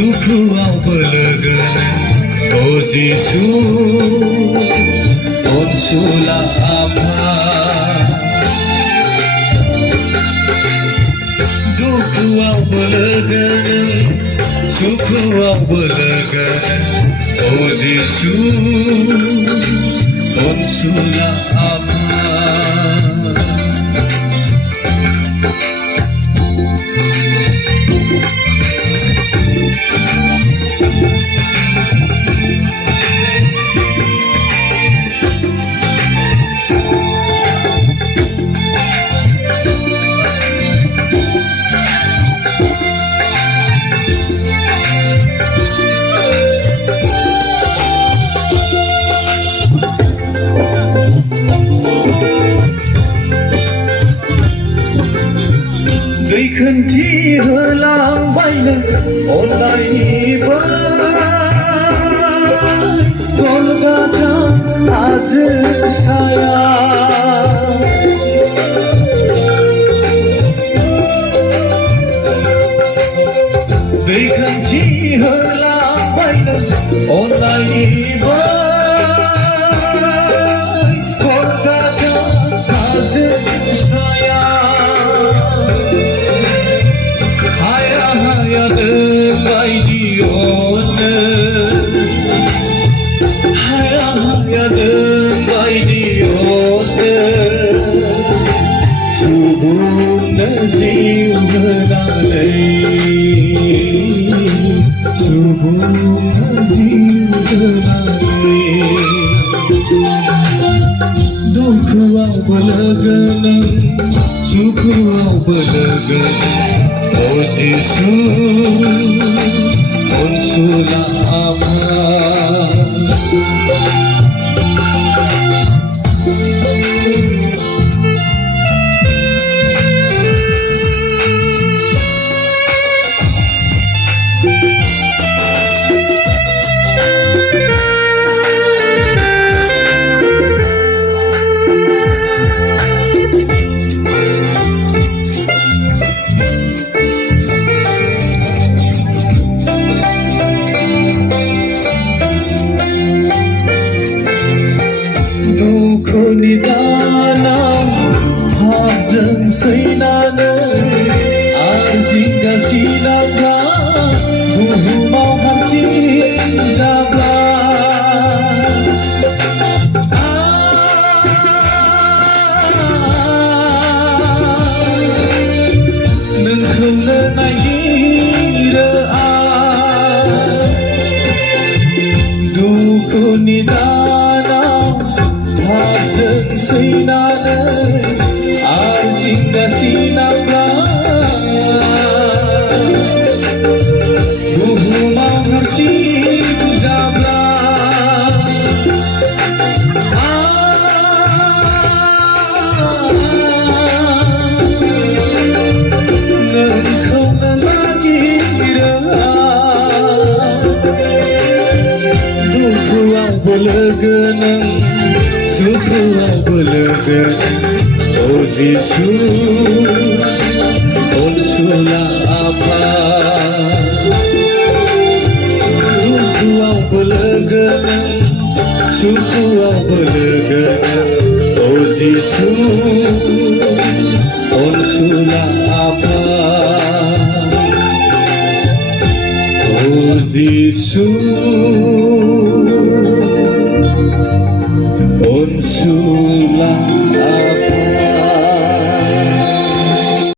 सुखुआव बोलोगोन ओ जिसु अनसुला आफा दुखुआव बोलोगोन सुखुआव बोलोगोन ओ जिसु अनसुला आफा दैखोनथि होलांबायनो अननायनिबो गलगाथा हाजो साया दैखोनथि होलांबायनो अननायनिबो गलगाथा हाजो साया सुबुंनो जिउ होनानै सुबुंनो जिउ होनानै दुखुआव बोलोगोन सुखुआव बोलोगोन ओ जिसु अनसुला आफा निदानाव हाजों सैनानै आरजिगासिनांगा बुहुमाव हारसिं जाब्ला नोंखौनो नागिरो दुखु निदानाव हाजों सैनानै आरजिगासिनांगा बुहुमाव हारसिं जाब्ला नोंखौनो नागिरो दुखुआव बोलोगोन सुखुआव बोलोगोन ओ जिसु अनसुला आफा दुखुआव बोलोगोन सुखुआव बोलोगोन ओ जिसु अनसुला आफा ओ जिसु